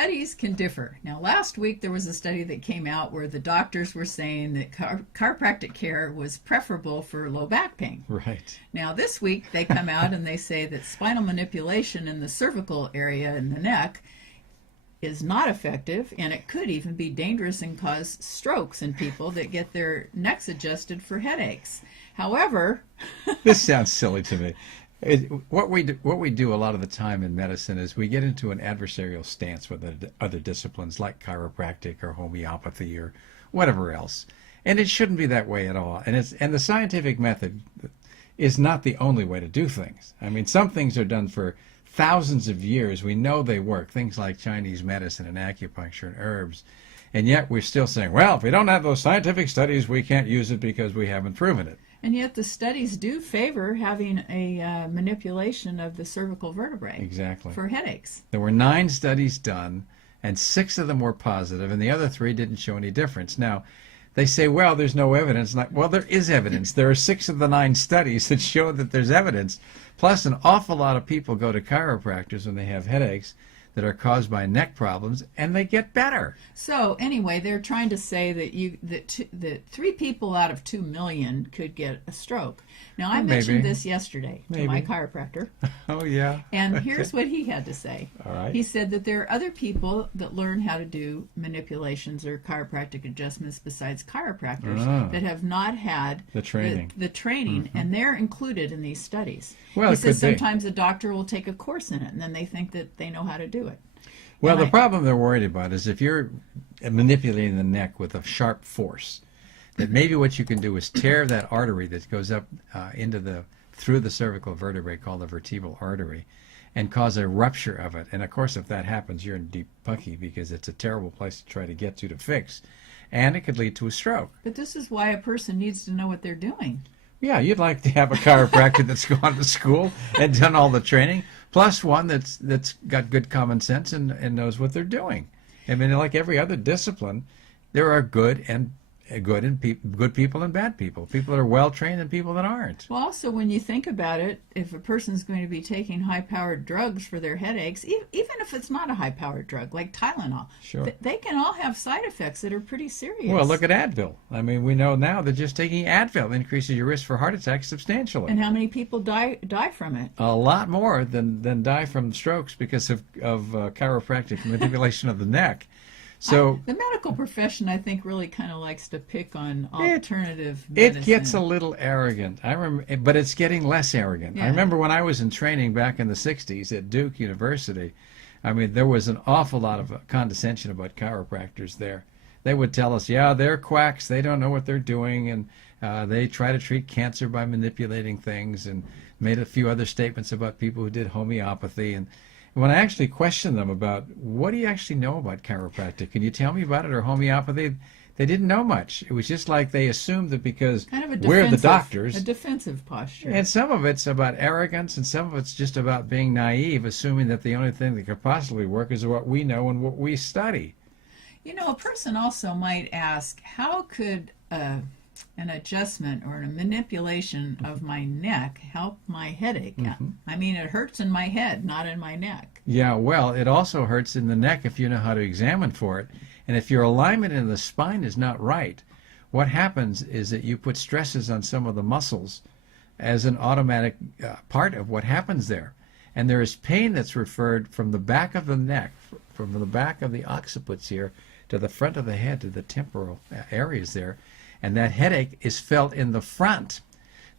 studies can differ. Now, last week there was a study that came out where the doctors were saying that chiropractic care was preferable for low back pain. Right. Now, this week they come out and they say that spinal manipulation in the cervical area in the neck is not effective, and it could even be dangerous and cause strokes in people that get their necks adjusted for headaches. However, this sounds silly to me. What we do a lot of the time in medicine is we get into an adversarial stance with other disciplines like chiropractic or homeopathy or whatever else, and it shouldn't be that way at all. And the scientific method is not the only way to do things. I mean, some things are done for thousands of years. We know they work, things like Chinese medicine and acupuncture and herbs, and yet we're still saying, well, if we don't have those scientific studies, we can't use it because we haven't proven it. And yet the studies do favor having a manipulation of the cervical vertebrae. Exactly. For headaches. There were 9 studies done, and 6 of them were positive, and the other 3 didn't show any difference. Now, they say, well, there's no evidence. Well, there is evidence. There are 6 of the 9 studies that show that there's evidence. Plus, an awful lot of people go to chiropractors when they have headaches that are caused by neck problems, and they get better. So anyway, they're trying to say that 3 people out of 2 million could get a stroke. Now, I mentioned this yesterday to my chiropractor. Oh, yeah. And here's what he had to say. All right. He said that there are other people that learn how to do manipulations or chiropractic adjustments besides chiropractors that have not had the training, and they're included in these studies. Well, he says sometimes a doctor will take a course in it, and then they think that they know how to do it. Well, the problem they're worried about is if you're manipulating the neck with a sharp force, that maybe what you can do is tear that artery that goes up through the cervical vertebrae called the vertebral artery and cause a rupture of it. And of course, if that happens, you're in deep pucky because it's a terrible place to try to get to fix. And it could lead to a stroke. But this is why a person needs to know what they're doing. Yeah, you'd like to have a chiropractor that's gone to school and done all the training, plus one that's got good common sense and knows what they're doing. I mean, like every other discipline, there are good people and bad people. People that are well trained and people that aren't. Well, also when you think about it, if a person's going to be taking high-powered drugs for their headaches, even if it's not a high-powered drug like Tylenol, sure, they can all have side effects that are pretty serious. Well, look at Advil. I mean, we know now that just taking Advil increases your risk for heart attacks substantially. And how many people die from it? A lot more than die from strokes because of chiropractic manipulation of the neck. So the medical profession, I think, really kind of likes to pick on alternative medicine. It gets a little arrogant. I remember, but it's getting less arrogant. Yeah. I remember when I was in training back in the 60s at Duke University, I mean, there was an awful lot of condescension about chiropractors there. They would tell us, yeah, they're quacks, they don't know what they're doing, and they try to treat cancer by manipulating things, and made a few other statements about people who did homeopathy. And when I actually questioned them about, what do you actually know about chiropractic? Can you tell me about it, or homeopathy? They didn't know much. It was just like they assumed that because we're the doctors. A defensive posture. And some of it's about arrogance, and some of it's just about being naive, assuming that the only thing that could possibly work is what we know and what we study. You know, a person also might ask, how could an adjustment or a manipulation of my neck help my headache? I mean, it hurts in my head, not in my neck. Yeah, well, it also hurts in the neck if you know how to examine for it. And if your alignment in the spine is not right, what happens is that you put stresses on some of the muscles as an automatic part of what happens there. And there is pain that's referred from the back of the neck, from the back of the occipits here, to the front of the head, to the temporal areas there. And that headache is felt in the front.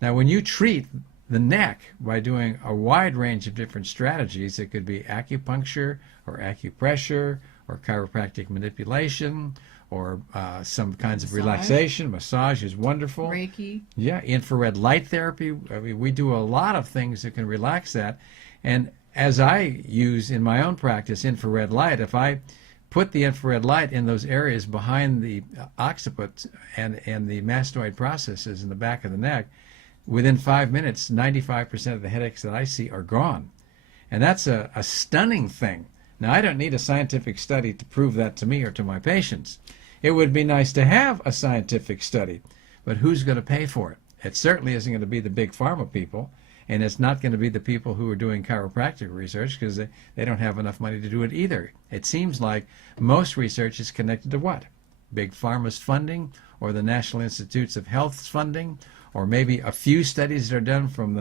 Now, when you treat the neck by doing a wide range of different strategies, it could be acupuncture or acupressure or chiropractic manipulation or some kinds of relaxation. Massage is wonderful. Reiki. Yeah, infrared light therapy. I mean, we do a lot of things that can relax that. And as I use in my own practice infrared light, if I put the infrared light in those areas behind the occiput and the mastoid processes in the back of the neck, within 5 minutes, 95% of the headaches that I see are gone. And that's a stunning thing. Now, I don't need a scientific study to prove that to me or to my patients. It would be nice to have a scientific study, but who's going to pay for it? It certainly isn't going to be the big pharma people. And it's not going to be the people who are doing chiropractic research, because they don't have enough money to do it either. It seems like most research is connected to what? Big Pharma's funding, or the National Institutes of Health's funding, or maybe a few studies that are done from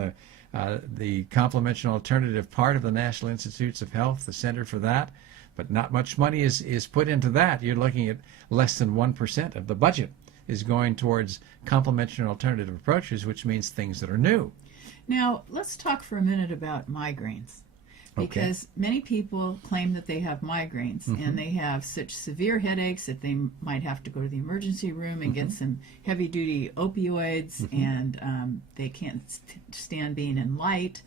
the complementary alternative part of the National Institutes of Health, the Center for that. But not much money is put into that. You're looking at less than 1% of the budget is going towards complementary alternative approaches, which means things that are new. Now, let's talk for a minute about migraines. Because many people claim that they have migraines, and they have such severe headaches that they might have to go to the emergency room and get some heavy-duty opioids, and they can't stand being in light.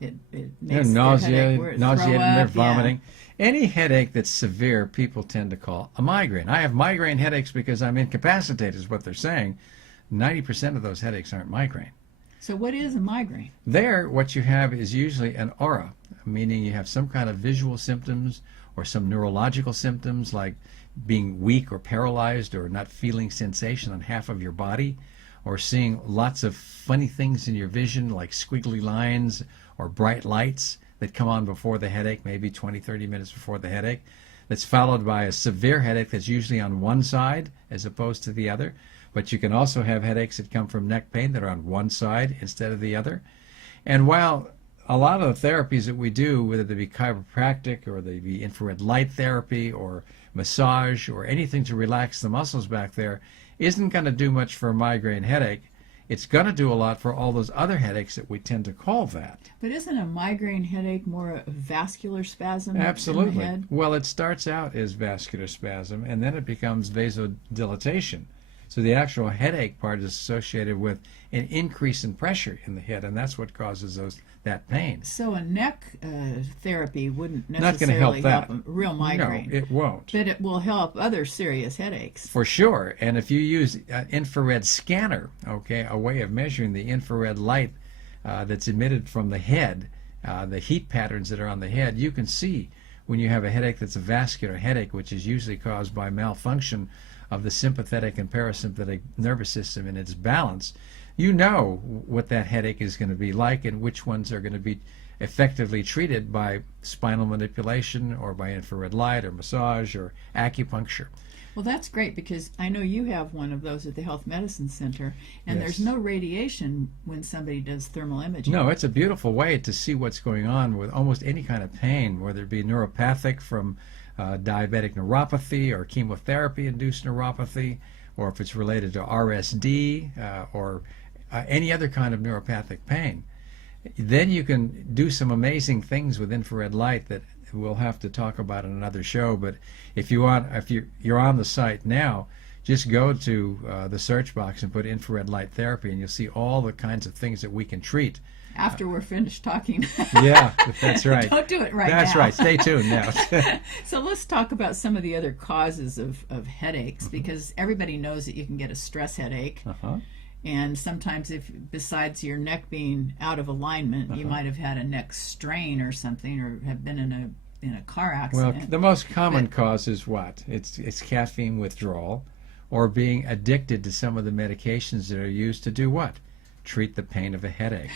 It makes nauseated, and they're up, vomiting. Any headache that's severe, people tend to call a migraine. I have migraine headaches because I'm incapacitated, is what they're saying. 90% of those headaches aren't migraine. So what is a migraine? There, what you have is usually an aura, meaning you have some kind of visual symptoms or some neurological symptoms like being weak or paralyzed or not feeling sensation on half of your body, or seeing lots of funny things in your vision like squiggly lines or bright lights that come on before the headache, maybe 20, 30 minutes before the headache. That's followed by a severe headache that's usually on one side as opposed to the other. But you can also have headaches that come from neck pain that are on one side instead of the other. And while a lot of the therapies that we do, whether they be chiropractic or they be infrared light therapy or massage or anything to relax the muscles back there, isn't going to do much for a migraine headache, it's going to do a lot for all those other headaches that we tend to call that. But isn't a migraine headache more a vascular spasm? Absolutely. In the head? Well, it starts out as vascular spasm, and then it becomes vasodilatation. So the actual headache part is associated with an increase in pressure in the head, and that's what causes that pain. So a neck therapy wouldn't Not going to help necessarily that. help a real migraine. No, it won't. But it will help other serious headaches. For sure. And if you use an infrared scanner, okay, a way of measuring the infrared light that's emitted from the head, the heat patterns that are on the head, you can see when you have a headache that's a vascular headache, which is usually caused by malfunction of the sympathetic and parasympathetic nervous system in its balance. You know what that headache is going to be like and which ones are going to be effectively treated by spinal manipulation or by infrared light or massage or acupuncture. Well, that's great, because I know you have one of those at the Health Medicine Center, and Yes. there's no radiation when somebody does thermal imaging. No, it's a beautiful way to see what's going on with almost any kind of pain, whether it be neuropathic from diabetic neuropathy or chemotherapy-induced neuropathy, or if it's related to RSD or any other kind of neuropathic pain. Then you can do some amazing things with infrared light that we'll have to talk about in another show. But if you're on the site now, just go to the search box and put infrared light therapy, and you'll see all the kinds of things that we can treat. After we're finished talking. Yeah, that's right. Don't do it right That's now. right. Stay tuned now. So let's talk about some of the other causes of headaches, because everybody knows that you can get a stress headache. And sometimes, if besides your neck being out of alignment, you might have had a neck strain or something, or have been in a car accident. Well, the most common cause is what? It's caffeine withdrawal, or being addicted to some of the medications that are used to do what? Treat the pain of a headache.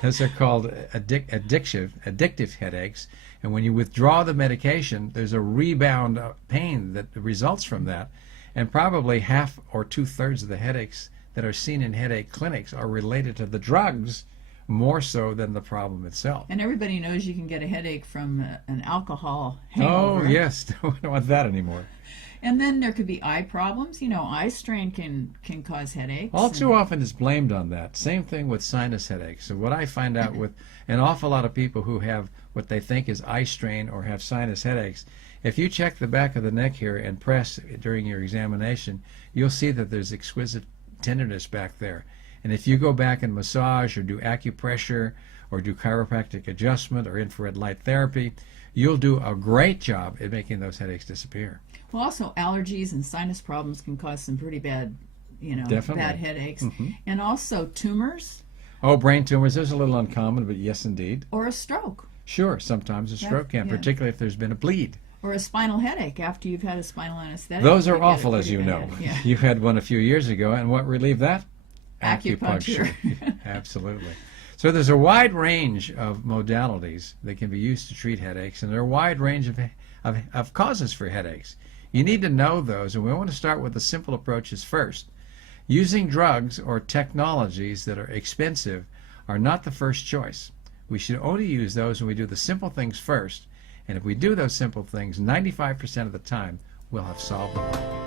Those are called addictive headaches. And when you withdraw the medication, there's a rebound of pain that results from that. And probably half or two-thirds of the headaches that are seen in headache clinics are related to the drugs more so than the problem itself. And everybody knows you can get a headache from an alcohol hangover. Oh, yes. Don't want that anymore. And then there could be eye problems. You know, eye strain can cause headaches. All too often it's blamed on that. Same thing with sinus headaches. So what I find out with an awful lot of people who have what they think is eye strain or have sinus headaches, if you check the back of the neck here and press during your examination, you'll see that there's exquisite tenderness back there. And if you go back and massage or do acupressure or do chiropractic adjustment or infrared light therapy, you'll do a great job at making those headaches disappear. Well, also allergies and sinus problems can cause some pretty bad, Definitely. bad headaches. And also tumors. Oh, brain tumors, those are a little uncommon, but yes, indeed. Or a stroke. Sure, sometimes a stroke can, particularly if there's been a bleed. Or a spinal headache after you've had a spinal anesthetic. Those are You get a awful, as pretty you bad know. headache. Yeah. You had one a few years ago, and what relieved that? Acupuncture. Absolutely. So there's a wide range of modalities that can be used to treat headaches, and there are a wide range of causes for headaches. You need to know those, and we want to start with the simple approaches first. Using drugs or technologies that are expensive are not the first choice. We should only use those when we do the simple things first, and if we do those simple things 95% of the time, we'll have solved the problem.